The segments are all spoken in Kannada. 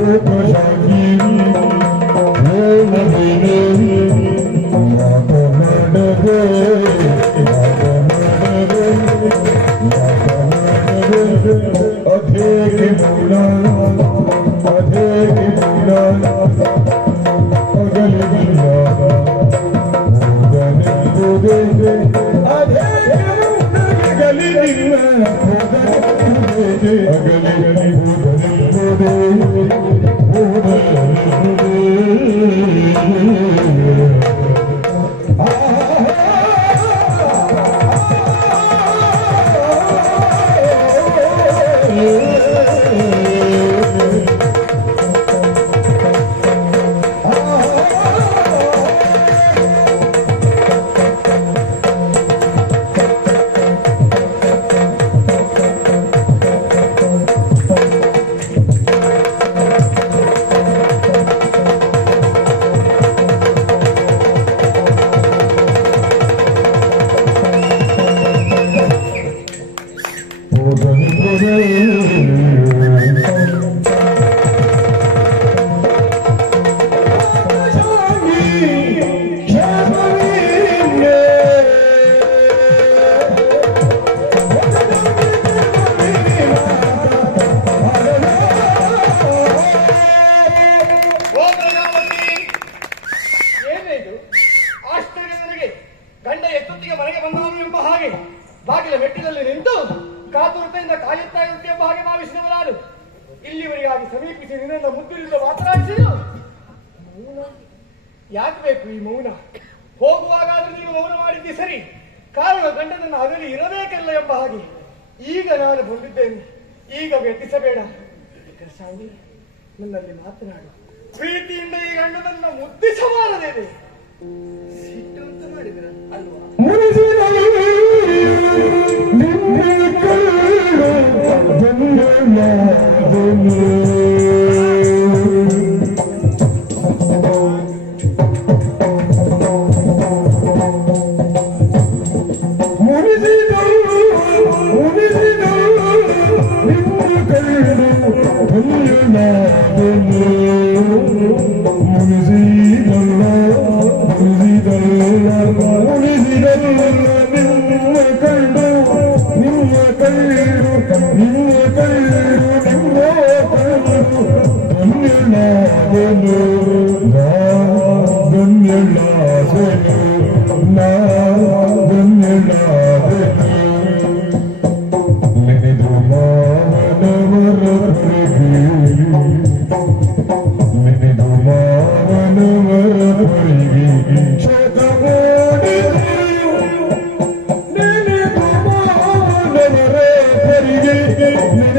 Hare ಗಂಡ ಎಷ್ಟೊತ್ತಿಗೆ ಮನೆಗೆ ಬಂದವನು ಎಂಬ ಹಾಗೆ ಬಾಗಿಲ ಮೆಟ್ಟಿನಲ್ಲಿ ನಿಂತು ಕಾತುರತೆಯಿಂದ ಕಾಯುತ್ತಾ ಇರುತ್ತೆ ಎಂಬ ಹಾಗೆ ಭಾವಿಸಿದವ ನಾನು ಸಮೀಪಿಸಿ ನಿನ್ನಿಂದ ಮುದ್ದಿನಿಂದ ಮಾತನಾಡಿಸಿದ್ರು ಮೌನ? ಯಾಕೆ ಬೇಕು ಈ ಮೌನ? ಹೋಗುವಾಗಾದ್ರೂ ನೀವು ಮೌನ ಮಾಡಿದ್ದಿ ಸರಿ. ಕಾರಣ ಗಂಡನನ್ನು ಅಗಲಿ ಇರಬೇಕಲ್ಲ ಎಂಬ ಹಾಗೆ. ಈಗ ನಾನು ಬಂದಿದ್ದೇನೆ. ಈಗ ವ್ಯತಿಸಬೇಡ ಕೃಷ್ಣಾಂಗಿ ನನ್ನಲ್ಲಿ ಮಾತನಾಡು. ಪ್ರೀತಿಯಿಂದ ಈ ಗಂಡನನ್ನ ಮುದ್ದಿಸಬಾರದೇನೆ. ಅಲ್ವಾ ಮುನಿಸಿ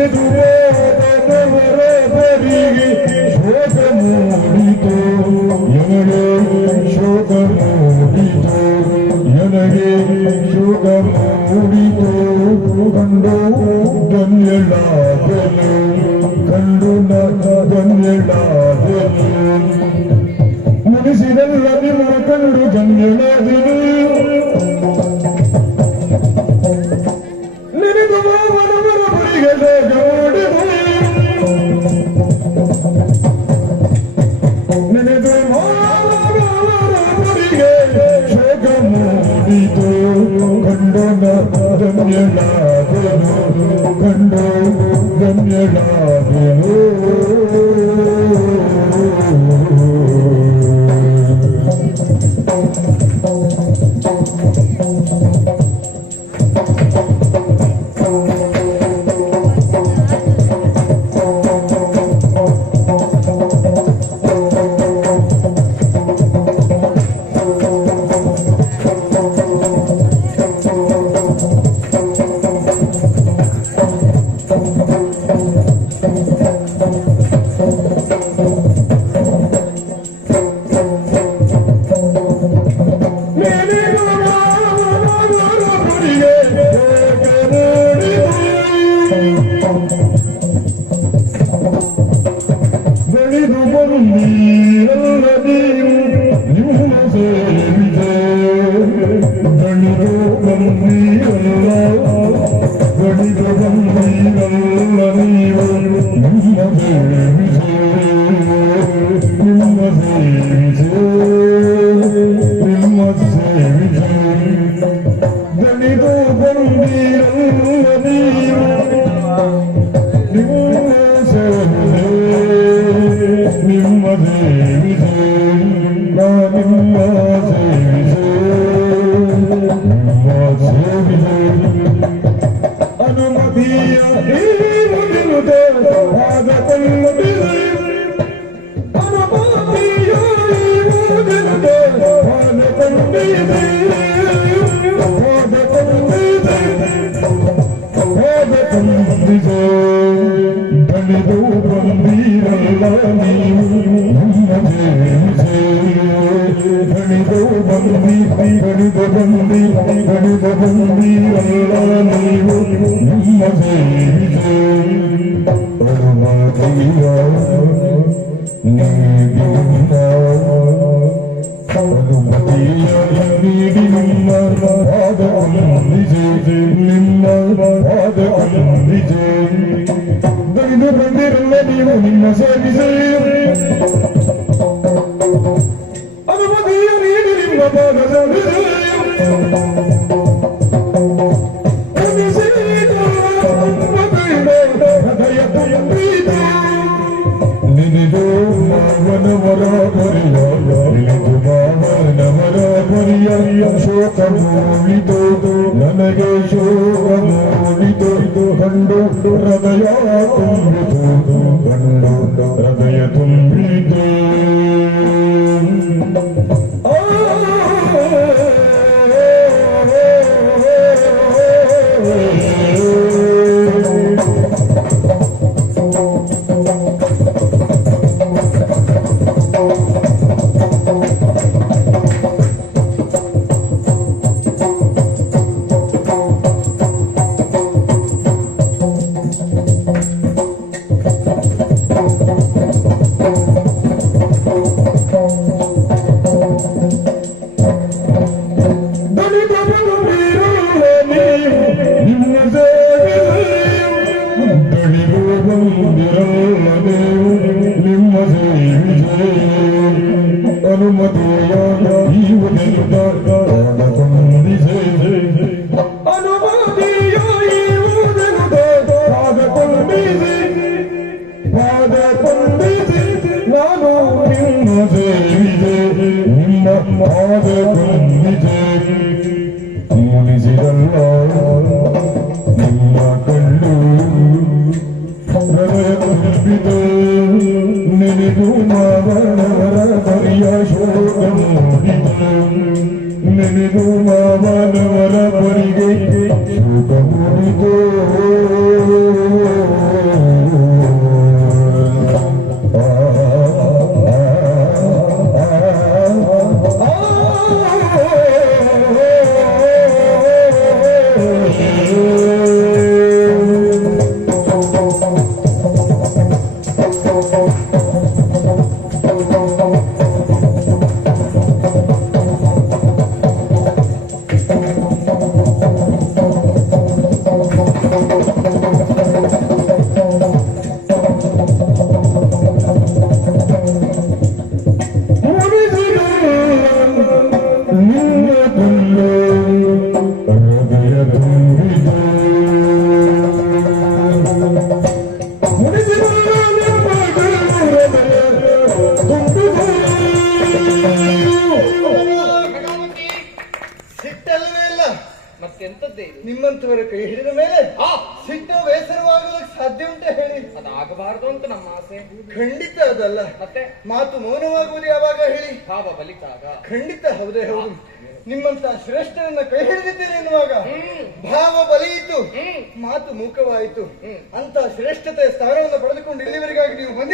দূরে দূরে ಧನ್ಯಳಾದೆನು one ನೀಡಿ ನಿಮ್ಮ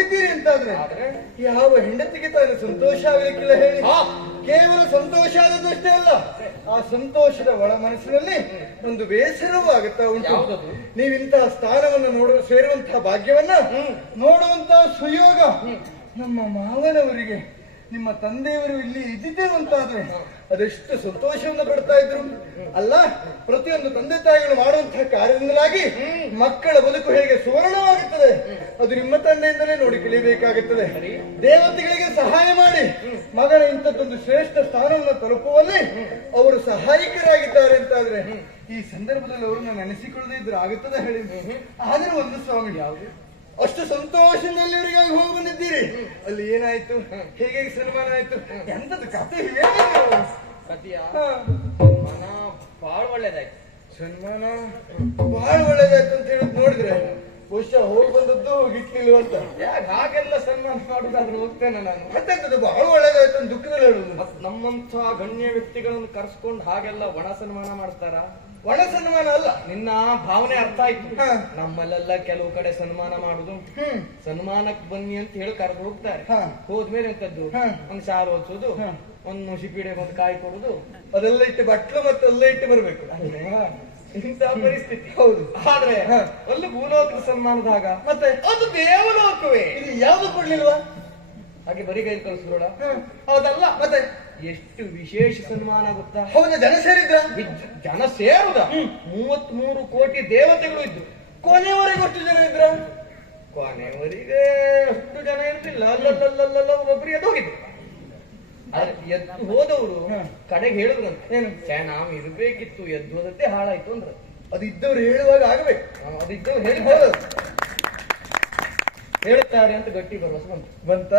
ಇಲ್ಲಿವರೆಗಾಗಿ ಅಂತ ಅಂತಾದ್ರೆ ಆದ್ರೆ? ಯಾವ ಹೆಂಡತಿಗೆ ತಾನು ಸಂತೋಷ ಆಗಲಿಕ್ಕಿಲ್ಲ ಹೇಳಿ. ಕೇವಲ ಸಂತೋಷ ಆದದಷ್ಟೇ ಅಲ್ಲ ಆ ಸಂತೋಷದ ಒಳ ಮನಸ್ಸಿನಲ್ಲಿ ಒಂದು ಬೇಸರವೂ ಆಗುತ್ತಾ ಉಂಟು? ನೀವಿಂತಹ ಸ್ಥಾನವನ್ನು ನೋಡುವ ಸೇರುವಂತಹ ಭಾಗ್ಯವನ್ನ. ನೋಡುವಂತಹ ಸುಯೋಗ ನಮ್ಮ ಮಾವನವರಿಗೆ ನಿಮ್ಮ ತಂದೆಯವರು ಇಲ್ಲಿ ಇದ್ದಿದ್ದೇವೆ ಅಂತಾದ್ರೆ ಅದೆಷ್ಟು ಸಂತೋಷವನ್ನು ಪಡ್ತಾ ಇದ್ರು? ಅಲ್ಲ, ಪ್ರತಿಯೊಂದು ತಂದೆ ತಾಯಿಗಳು ಮಾಡುವಂತಹ ಕಾರ್ಯದಿಂದಲಾಗಿ ಮಕ್ಕಳ ಬದುಕು ಹೇಗೆ ಸುವರ್ಣವಾಗುತ್ತದೆ? ಅದು ನಿಮ್ಮ ತಂದೆಯಿಂದಲೇ ನೋಡಿ ಕಲಿಯಬೇಕಾಗುತ್ತದೆ ದೇವತೆಗಳಿಗೆ ಸಹಾಯ ಮಾಡಿ ಮಗನ ಇಂಥದ್ದೊಂದು ಶ್ರೇಷ್ಠ ಸ್ಥಾನವನ್ನು ತಲುಪುವಲ್ಲಿ ಅವರು ಸಹಾಯಕರಾಗಿದ್ದಾರೆ ಅಂತಾದ್ರೆ ಈ ಸಂದರ್ಭದಲ್ಲಿ ಅವರನ್ನ ನೆನೆಸಿಕೊಳ್ಳದೇ ಇದ್ರೆ ಆಗುತ್ತದೆ ಹೇಳಿ? ಆದ್ರೆ ಒಂದು ಸ್ವಾಮಿ ಯಾವುದು ಅಷ್ಟು ಸಂತೋಷದಲ್ಲಿ ಇವರಿಗಾಗಿ ಹೋಗಿ ಬಂದಿದ್ದೀರಿ. ಅಲ್ಲಿ ಏನಾಯ್ತು? ಹೇಗೆ ಸನ್ಮಾನ ಆಯ್ತು? ಎಂತದ್ದು ಕತೆ. ಮನ ಬಹಳ ಒಳ್ಳೇದಾಯ್ತು. ಸನ್ಮಾನ ಬಹಳ ಒಳ್ಳೇದಾಯ್ತು ಅಂತ ಹೇಳಿ ನೋಡಿದ್ರೆ ಬಹುಶಃ ಹೋಗಿ ಬಂದದ್ದು ಹೋಗಿಲ್ಲ ಅಂತ. ಯಾಕೆ ಹಾಗೆಲ್ಲ ಸನ್ಮಾನ ಮಾಡುದಾದ್ರೆ ಹೋಗ್ತೇನೆ ನಾನು. ಮತ್ತೆ ಬಹಳ ಒಳ್ಳೇದಾಯ್ತು ಅಂತ ದುಃಖದಲ್ಲಿ ಹೇಳುದು. ಮತ್ತೆ ನಮ್ಮಂಥ ಗಣ್ಯ ವ್ಯಕ್ತಿಗಳನ್ನು ಕರ್ಸ್ಕೊಂಡು ಹಾಗೆಲ್ಲ ಒಣ ಸನ್ಮಾನ ಮಾಡ್ತಾರ? ಒಣ ಸನ್ಮಾನ ಅಲ್ಲ. ನಿನ್ನ ಭಾವನೆ ಅರ್ಥ ಆಯ್ತು. ನಮ್ಮಲ್ಲೆಲ್ಲ ಕೆಲವು ಕಡೆ ಸನ್ಮಾನ ಮಾಡುದು. ಸನ್ಮಾನಕ್ ಬನ್ನಿ ಅಂತ ಹೇಳಿ ಕರೆದು ಹೋಗ್ತಾರೆ. ಹೋದ್ಮೇಲೆ ಎಂತದ್ದು. ಒಂದ್ ಶಾಲು ಓದಿಸೋದು ಹಾ. ಒಂದ್ ಮುಷಿಪೀಡೆಗೆ ಒಂದು ಕಾಯಿ ಕೊಡುದು. ಅದೆಲ್ಲ ಇಟ್ಟು ಬಟ್ಲು ಮತ್ತೆ ಅಲ್ಲೇ ಇಟ್ಟು ಬರ್ಬೇಕು. ಇಂಥ ಪರಿಸ್ಥಿತಿ. ಹೌದು. ಆದ್ರೆ. ಅಲ್ಲಿ ಭೂಲೋಕದ ಸನ್ಮಾನದಾಗ ಮತ್ತೆ? ಅದು ದೇವಲೋಕವೇ. ಇದು ಯಾವ್ದು ಕೊಡ್ಲಿಲ್ವಾ? ಹಾಗೆ ಬರಿ ಕೈ ಕಳಿಸ್ಬಿಡೋಣ. ಹೌದಲ್ಲ? ಮತ್ತೆ? ಎಷ್ಟು ವಿಶೇಷ ಸನ್ಮಾನ ಗೊತ್ತಾ? ಹೌದು ಜನ ಸೇರಿದ್ರ? ಜನ ಸೇರುದ? ಮೂವತ್ ಮೂರು ಕೋಟಿ ದೇವತೆಗಳು ಇದ್ದು. ಕೊನೆಯವರೆಗೆ ಅಷ್ಟು ಜನ ಇದ್ರ? ಕೊನೆವರೆಗೆ ಅಷ್ಟು ಜನ ಇರ್ಲಿಲ್ಲ. ಅಲ್ಲಲ್ಲಲ್ಲಲ್ಲ ಒಬ್ಬೊಬ್ರು ಎದ್ದು ಹೋಗಿದ್ರು ಎದ್ದು ಹೋದವರು. ಕಡೆಗೆ ಹೇಳಿದ್ರಂತೆ. ನಾವು ಇರ್ಬೇಕಿತ್ತು ಎದ್ದು ಹೋದಂತೆ ಹಾಳಾಯ್ತು ಅಂದ್ರ. ಅದಿದ್ದವ್ರು ಹೇಳುವಾಗ ಆಗ್ಬೇಕು. ಅದಿದ್ದವ್ರು ಹೇಳ್ಬೋದು. ಹೇಳುತ್ತಾರೆ ಹೇಳ್ತಾರೆ ಅಂತ ಗಟ್ಟಿ ಭರವಸೆ ಬಂತು. ಬಂತ?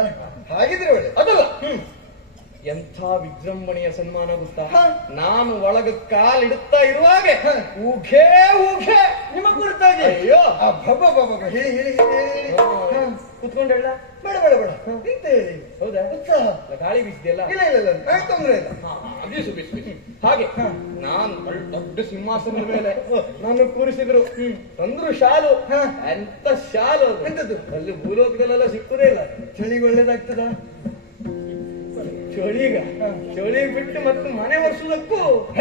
ಹಾಗಿದ್ರೆ ಒಳ್ಳೆ ಅದಲ್ಲ. ಎಂಥ ವಿಜೃಂಭಣೆಯ ಸನ್ಮಾನ ಗೊತ್ತಾ? ನಾನು ಒಳಗ ಕಾಲಿಡುತ್ತಾ ಇರುವಾಗ ಊಘೆ ಊಘೆ ಊಘೆ ನಿಮ್ಮ ಕುರಿತಾಗಿ ಅಯ್ಯೋ. ಕುತ್ಕೊಂಡು ಹೇಳ. ಬೇಡ ಬೇಡ ಬೇಡ. ನಿಂತೆ. ಹೌದಾ? ಉತ್ಸಾಹ. ಗಾಳಿ ಬೀಸಿದೆಯಲ್ಲ? ಇಲ್ಲ ಇಲ್ಲ ಇಲ್ಲ ನಂಗೆ ತೊಂದ್ರೆ ಇಲ್ಲ. ಬೀಸು ಬೀಸು. ಹಾಗೆ ನಾನು ದೊಡ್ಡ ದೊಡ್ಡ ಸಿಂಹಾಸನದ ಮೇಲೆ ನಾನು ಕೂರಿಸಿದ್ರು. ತಂದ್ರು ಶಾಲು. ಎಂತ ಶಾಲು ಅದು. ಎಂತದ್ದು? ಅಲ್ಲಿ ಭೂಲೋಕದಲ್ಲೆಲ್ಲ ಸಿಕ್ಕುದೇ ಇಲ್ಲ. ಚಳಿಗೆ ಒಳ್ಳೇದಾಗ್ತದ? ಚಳಿಗ ಚಳಿಗೆ ಬಿಟ್ಟು ಮತ್ತೆ ಮನೆ ಒರೆಸೋದಕ್ಕೂ.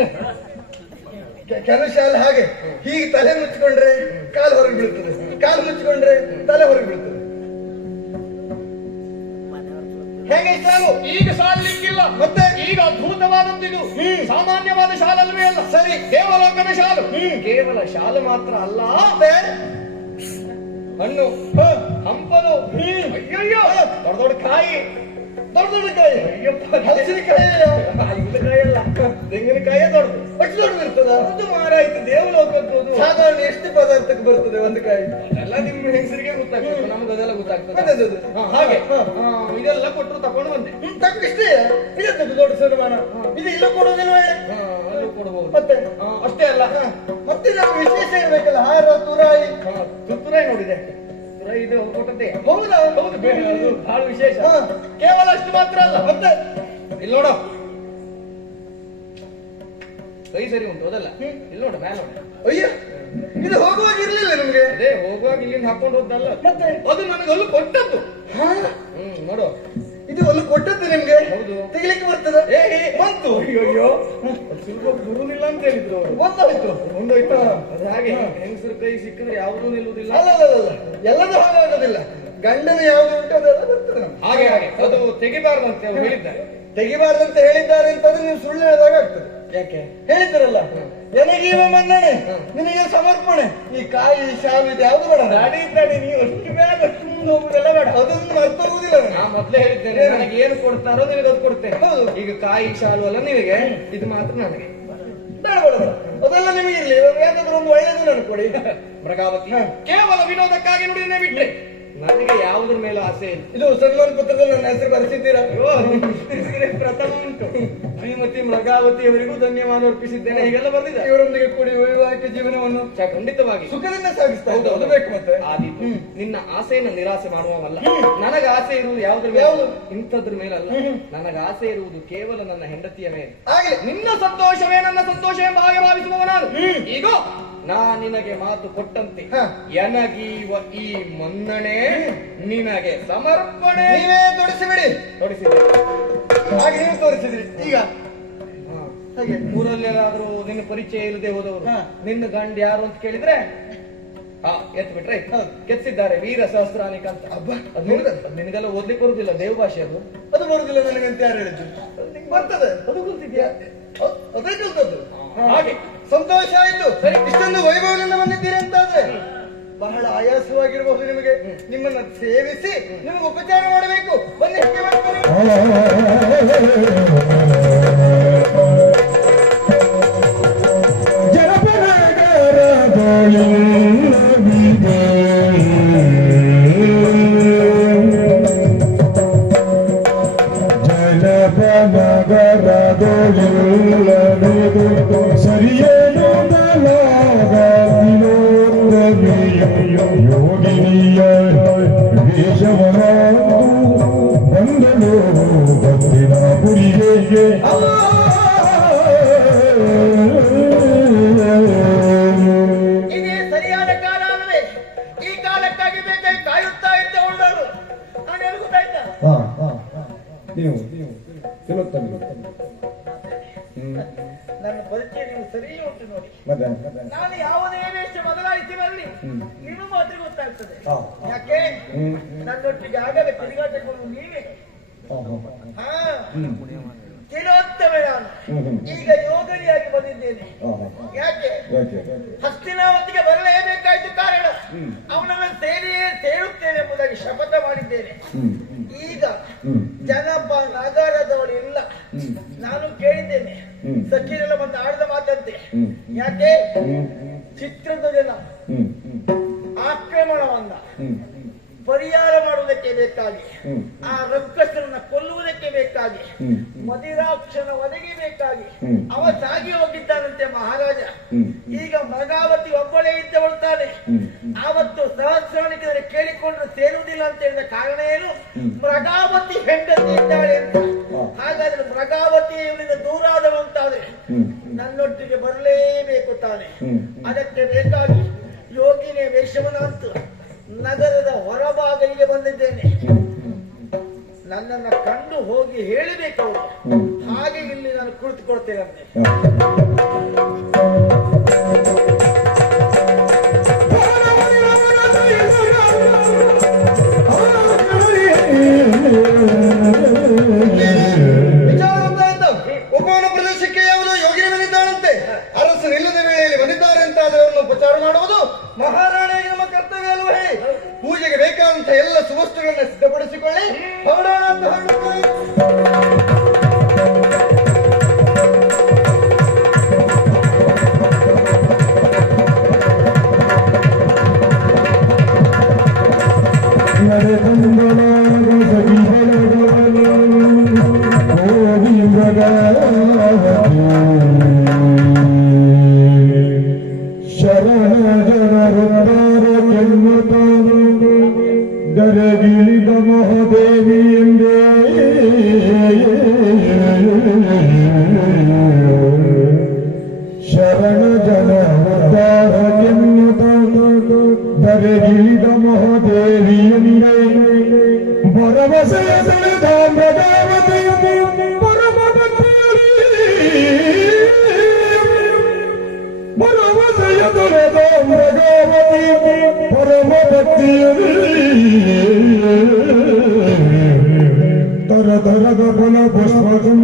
ಕೆಲವು ಶಾಲೆ ಹಾಗೆ ಹೀಗೆ ತಲೆ ಮುಚ್ಚಿಕೊಂಡ್ರೆ ಕಾಲು ಹೊರಗೆ ಬೀಳ್ತದೆ. ಕಾಲು ಮುಚ್ಚಿಕೊಂಡ್ರೆ ತಲೆ ಹೊರಗೆ ಬೀಳ್ತದೆ. ಹೇಗೆ ಶಾಲು ಈಗ ಸಾಲಿಕ್ಕಿಲ್ಲ ಮತ್ತೆ? ಈಗ ಅದ್ಭುತವಾದದ್ದಿದು ಸಾಮಾನ್ಯವಾದ ಶಾಲಲ್ವೇ ಅಲ್ಲ. ಸರಿ. ದೇವಲೋಕದ ಶಾಲು. ಕೇವಲ ಶಾಲು ಮಾತ್ರ ಅಲ್ಲ. ಹಣ್ಣು. ಹಂಪಲು. ಅಯ್ಯಯ್ಯೋ. ದೊಡ್ಡ ದೊಡ್ಡ ಕಾಯಿ. ದೊಡ್ಡ ದೊಡ್ಡ ಕಾಯಿ ಅಯ್ಯಪ್ಪ ಹಲಸಿನಕಾಯಿ ಇಲ್ಲಕಾಯಿ ಅಲ್ಲ ತೆಂಗಿನಕಾಯೇ ದೊಡ್ಡದು ಅಷ್ಟು ದೊಡ್ಡದಿರ್ತದ ಅದು ಮಾರಾಯ್ತು ದೇವಲೋಕದ್ದು. ಸಾಧಾರಣ ಎಷ್ಟು ಪದಾರ್ಥಕ್ಕೆ ಬರ್ತದೆ ಒಂದು ಕಾಯಿ ಎಲ್ಲ ನಿಮ್ಮ ಹೆಂಗಸರಿಗೆ ಗೊತ್ತಾಗ್ತದೆ ನಮ್ಗೆ ಅದೆಲ್ಲ ಗೊತ್ತಾಗ್ತದೆ ಹಾಗೆ ಇದೆಲ್ಲ ಕೊಟ್ಟರು ತಕೊಂಡು ಬಂದೆ ತಕ್ಕಷ್ಟೇ ಇದಕ್ಕೆ ದೊಡ್ಡ ಸನ್ಮಾನ ಇದು ಇಲ್ಲ ಕೊಡೋದಿಲ್ವೇ ಕೊಡಬಹುದು ಮತ್ತೆ ಅಷ್ಟೇ ಅಲ್ಲ ಮತ್ತೆ ನಾವು ವಿಶೇಷ ಇರ್ಬೇಕಲ್ಲ ಹಾರ ತುರಾಯಿ ತುರಾಯಿ ನೋಡಿದೆ ಇದು ಅವ್ರು ಹೌದಾ ಹೌದು ಬೇಡ ಅದು ಬಹಳ ವಿಶೇಷ. ಕೇವಲ ಅಷ್ಟು ಮಾತ್ರ ಅಲ್ಲ ಮತ್ತೆ? ಇಲ್ಲಿ ನೋಡು. ಕೈ ಸರಿ ಉಂಟು ಅದಲ್ಲ ಇಲ್ಲಿ ನೋಡು ನೋಡು. ಅಯ್ಯ ಇದು ಹೋಗುವಾಗ ಇರ್ಲಿಲ್ಲ ನಿಮ್ಗೆ? ಅದೇ ಹೋಗುವಾಗ ಇಲ್ಲಿಂದ ಹಾಕೊಂಡು ಹೋದಲ್ಲ ಮತ್ತೆ? ಅದು ನನಗೆ ಅಲ್ಲಿ ಕೊಟ್ಟದ್ದು. ಹಾ? ಹ್ಮ್ ನೋಡು. ಇದು ಒಂದು ಕೊಟ್ಟದ್ದು ನಿಮ್ಗೆ? ಹೌದು. ತೆಗಿಲಿಕ್ಕೆ ಬರ್ತದ? ಏ ಬಂತು. ಅಯ್ಯೋ ಸುಲಭ ಬರುವುದಿಲ್ಲ ಅಂತ ಹೇಳಿದ್ರು. ಒಂದಾಯ್ತು. ಮುಂದೋಯ್ತು ಅದು ಹಾಗೆ ಹೆಂಗಸರು ಕೈ ಸಿಕ್ಕಿದ್ರೆ ಯಾವುದೂ ನಿಲ್ಲುವುದಿಲ್ಲ. ಅಲ್ಲ ಅಲ್ಲ ಅಲ್ಲ ಎಲ್ಲದೂ ಹಾಗಾಗೋದಿಲ್ಲ ಗಂಡನ ಯಾವ್ದು ಉಂಟು ಅದೆಲ್ಲ ಬರ್ತದೆ ನಮ್ಗೆ. ಹಾಗೆ ಹಾಗೆ. ಅದು ತೆಗಿಬಾರ್ದಂತೆ ಅವ್ರು ಹೇಳಿದ್ದಾರೆ. ತೆಗಿಬಾರ್ದಂತ ಹೇಳಿದ್ದಾರೆ ಅಂತಂದ್ರೆ ನೀವು ಸುಳ್ಳು ಹೇಳಿದಾಗ ಆಗ್ತದೆ. ಯಾಕೆ? ಹೇಳಿದ್ರಲ್ಲ? ನನಗೀವ ಮನ್ನಣೆ. ನಿನಗೆ ಸಮರ್ಪಣೆ. ಈ ಕಾಯಿ ಶಾಲು ಇದು ಯಾವ್ದು ಬೇಡ ಗಾಡಿ ಗಾಡಿ ನೀವು ಅಷ್ಟು ಬೇಗ ಹೋಗುದೆಲ್ಲ ಬೇಡ. ಅದೊಂದು ಅರ್ಥ ಆಗುದಿಲ್ಲ ನನಗೆ. ನಾ ಮೊದ್ಲೇ ಹೇಳಿದ್ದೇನೆ ನನಗೆ ಏನು ಕೊಡ್ತಾರೋ ನಿಮಗೆ ಅದು ಕೊಡ್ತೇನೆ. ಹೌದು. ಈಗ ಕಾಯಿ ಶಾಲು ಅಲ್ಲ ನಿಮಗೆ ಇದು ಮಾತ್ರ ನನಗೆ. ಅದೆಲ್ಲ ನಿಮಗೆ ಇರಲಿ. ಇವಾಗ ಒಂದು ಒಳ್ಳೆಯದು ನನಗೆ ಕೊಡಿ. ಮೃಗಾವತಿ. ಕೇವಲ ವಿನೋದಕ್ಕಾಗಿ ನುಡಿನೇ ಬಿಟ್ರೆ. ನನಗೆ ಯಾವುದ್ರ ಮೇಲೆ ಆಸೆ ಇಲ್ಲ. ಇದು ಸಲ್ಮಾನ್ ಪತ್ರದಲ್ಲಿ ನನ್ನ ಹೆಸರು ಬರೆಸಿದ್ದೀರಾ? ಪ್ರಥಮ ಉಂಟು. ಶ್ರೀಮತಿ ಮೃಗಾವತಿ ಅವರಿಗೂ ಧನ್ಯವಾದ ಅರ್ಪಿಸಿದ್ದೇನೆ. ಹೀಗೆಲ್ಲ ಬಂದಿದೆ ಇವರೊಂದಿಗೆ ಕೂಡಿ ವೈವಾಹಿಕ ಜೀವನವನ್ನು ಖಂಡಿತವಾಗಿ. ಸುಖದಿಂದ ಸಾಗಿಸ್ತಾ ಹೌದು ಬೇಕು ಮತ್ತೆ. ನಿನ್ನ ಆಸೆಯನ್ನು ನಿರಾಸೆ ಮಾಡುವವಲ್ಲ. ನನಗೆ ಆಸೆ ಇರುವುದು ಯಾವುದ್ರ ಯಾವುದು? ಮೇಲೆ ಇಂಥದ್ರ ಮೇಲಲ್ಲ. ನನಗೆ ಆಸೆ ಇರುವುದು ಕೇವಲ ನನ್ನ ಹೆಂಡತಿಯ ಮೇಲೆ. ಹಾಗೆ. ನಿನ್ನ ಸಂತೋಷವೇ ನನ್ನ ಸಂತೋಷ ಎಂಬ ಹಾಗೆ ಭಾವಿಸುವವ ನಾನು. ಈಗ ನಾ ನಿನಗೆ ಮಾತು ಕೊಟ್ಟಂತೆ. ಎನಗೀವ ಈ ಮನ್ನಣೆ ನಿನಗೆ ಸಮರ್ಪಣೆ. ನೀವೇ ತೋರಿಸಿಬಿಡಿ. ತೊಡಿಸಿದೆ ಹಾಗೆ ನೀವು ತೋರಿಸಿದ್ರಿ. ಈಗ. ಹಾಗೆ. ಊರಲ್ಲೆಲ್ಲಾದ್ರೂ ನಿನ್ನ ಪರಿಚಯ ಇಲ್ಲದೆ ಹೋದವರು ಹ. ನಿನ್ನ ಗಂಡ ಯಾರು ಅಂತ ಕೇಳಿದ್ರೆ ಆ ಎತ್ ಬಿಟ್ರೆ. ಕೆತ್ತಿದ್ದಾರೆ ವೀರ ಸಹಸ್ರಾನಿಕ ಅಂತ. ನಿನಗೆಲ್ಲ ಓದ್ಲಿಕ್ಕೆ ಬರುದಿಲ್ಲ ದೇವ ಭಾಷೆ ಅದು. ಅದು ಬರುದಿಲ್ಲ ನನಗೆ ಅಂತ ಯಾರು ಹೇಳಿದ್ರು ನಿಂಗೆ ಬರ್ತದೆ. ಅದು ಗೊತ್ತಿದ್ಯಾ? ಅದೇ ಕಲ್ತದ್ದು. ಹಾಗೆ. ಸಂತೋಷ ಆಯ್ತು. ಸರಿ. ಇಷ್ಟೊಂದು ವೈಭವದಿಂದ ಬಂದಿದ್ದೀರಿ ಅಂತಾದ್ರೆ. ಬಹಳ ಆಯಾಸವಾಗಿರಬಹುದು ನಿಮಗೆ. ನಿಮ್ಮನ್ನ ಸೇವಿಸಿ ನಿಮಗೆ ಉಪಚಾರ ಮಾಡಬೇಕು. ಬನ್ನಿ ನನ್ನ ಪರಿಚಯ ನೀವು ಸರಿ ಉಂಟು ನೋಡಿ. ನಾನು ಯಾವುದೇ ವೇಷ ಬದಲಾಯಿಸಿ ಬರಲಿ ನೀನು ಮಾತ್ರ ಗೊತ್ತಾಗ್ತದೆ. ಯಾಕೆ. ನನ್ನೊಟ್ಟಿಗೆ ಆಗಲೇ ತಿರುಗಾಟಗಳು ನೀವೇ. ಹಾ ಹಾ. ನಾನು. ಈಗ ಯೋಗರಿಯಾಗಿ ಬಂದಿದ್ದೇನೆ. ಯಾಕೆ? ಹಸ್ತಿನ ಹೊತ್ತಿಗೆ ಬರಲೇಬೇಕಾಯ್ತು ಕಾರಣ. ಅವನನ್ನು ಸೇರಿಯೇ ಸೇರುತ್ತೇನೆ ಎಂಬುದಾಗಿ ಶಪಥ ಮಾಡಿದ್ದೇನೆ ಹ್ಮ್ ಈಗ ಹ್ಮ್ ಜನಪ ನಗರದವಳು ಇಲ್ಲ ಹ್ಮ್. ನಾನು ಕೇಳಿದ್ದೇನೆ ಹ್ಮ್. ಸಖಿರೆಲ್ಲ ಬಂದು ಆಡಿದ ಮಾತಂತೆ ಹ್ಮ್. ಯಾಕೆ ಹ್ಮ್ ಹ್ಮ್ ಆಕ್ರಮಣವನ್ನ ಪರಿಹಾರ ಮಾಡುವುದಕ್ಕೆ ಬೇಕಾಗಿ. ಆ ರಕ್ಕಸರನ್ನ ಕೊಲ್ಲುವುದಕ್ಕೆ ಬೇಕಾಗಿ. ಮದಿರಾಕ್ಷನ ಒದಗಿ ಬೇಕಾಗಿ. ಅವ ಸಾಗಿ ಹೋಗಿದ್ದಾನಂತೆ ಮಹಾರಾಜ. ಈಗ ಮಗಾವತಿ ಒಬ್ಬಳೇ ಇದ್ದವಳ್ತಾನೆ ಅವತ್ತು. ಆವತ್ತು ಸಹಸ್ರಾಣಿಕರಲ್ಲಿ ಕೇಳಿಕೊಂಡ್ರೆ ಸೇರುವುದಿಲ್ಲ ಅಂತ ಹೇಳಿದ ಕಾರಣ ಏನು? ಮೃಗಾವತಿ ಹೆಂಡತಿ ಇದ್ದಾಳೆ ಅಂತ. ಹಾಗಾದ್ರೆ ಮೃಗಾವತಿ ಇವರಿಂದ ದೂರ ಹ್ಮ್ ನನ್ನೊಟ್ಟಿಗೆ ಬರಲೇಬೇಕು ತಾನೆ. ಅದಕ್ಕೆ ಬೇಕಾಗಿ மகா হৃদম দেবী পরবশে ধাম দেবতী তর ধর গোপন পুষ্পকুম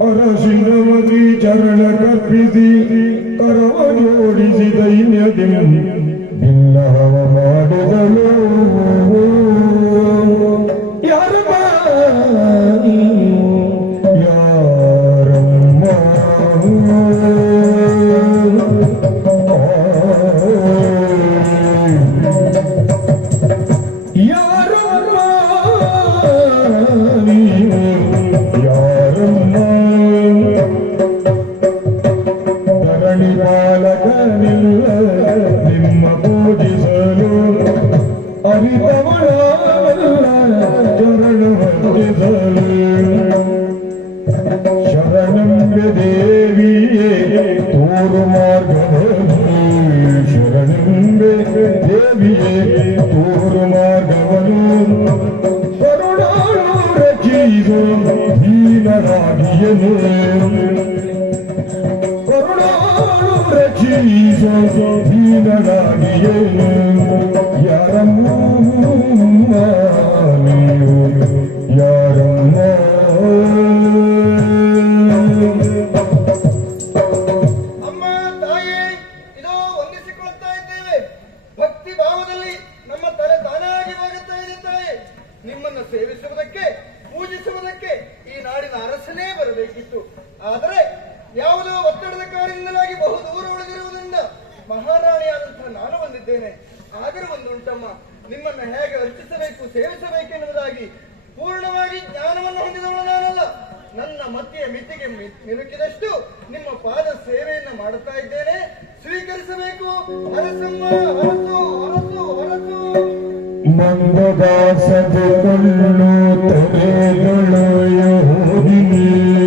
অর সিংহমী চরণ কর্পিতি কর অজোড়ি দৈন্য দিন Amen.